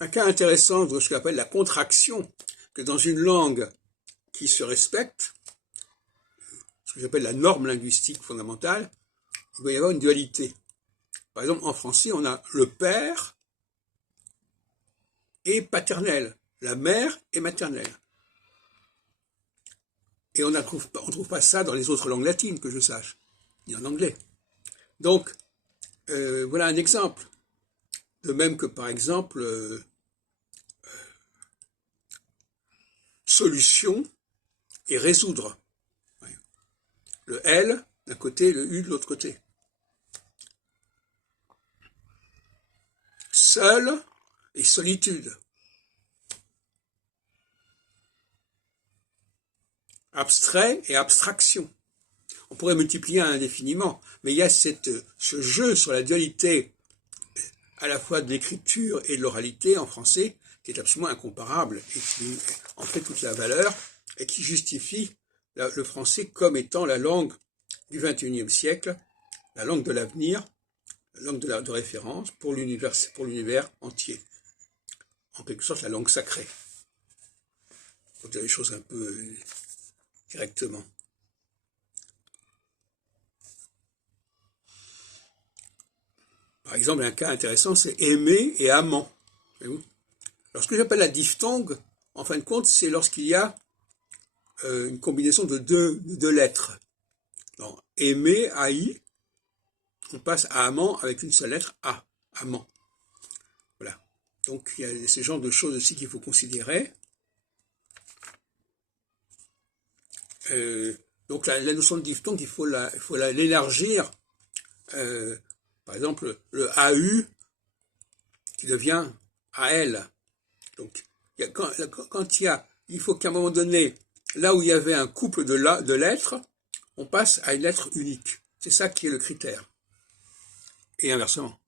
Un cas intéressant de ce qu'on appelle la contraction, que dans une langue qui se respecte, ce que j'appelle la norme linguistique fondamentale, il va y avoir une dualité. Par exemple, en français, on a le père et paternel, la mère et maternelle. Et on ne trouve pas ça dans les autres langues latines, que je sache, ni en anglais. Donc, voilà un exemple. De même que, par exemple, solution et résoudre. Le L d'un côté, le U de l'autre côté. Seul et solitude. Abstrait et abstraction. On pourrait multiplier indéfiniment, mais il y a ce jeu sur la dualité à la fois de l'écriture et de l'oralité en français qui est absolument incomparable et qui en fait toute la valeur et qui justifie le français comme étant la langue du XXIe siècle, la langue de l'avenir, la langue de référence pour l'univers entier. En quelque sorte, la langue sacrée. Pour dire les choses un peu directement. Par exemple, un cas intéressant, c'est aimer et amant. Alors, ce que j'appelle la diphtongue, en fin de compte, c'est lorsqu'il y a une combinaison de deux lettres. Donc, aimer, AI, on passe à amant avec une seule lettre, A, amant. Voilà. Donc, il y a ce genre de choses aussi qu'il faut considérer. Donc, la notion de diphtongue, il faut l'élargir. Par exemple, le AU qui devient AL. Donc, il faut qu'à un moment donné, là où il y avait un couple de lettres, on passe à une lettre unique. C'est ça qui est le critère. Et inversement.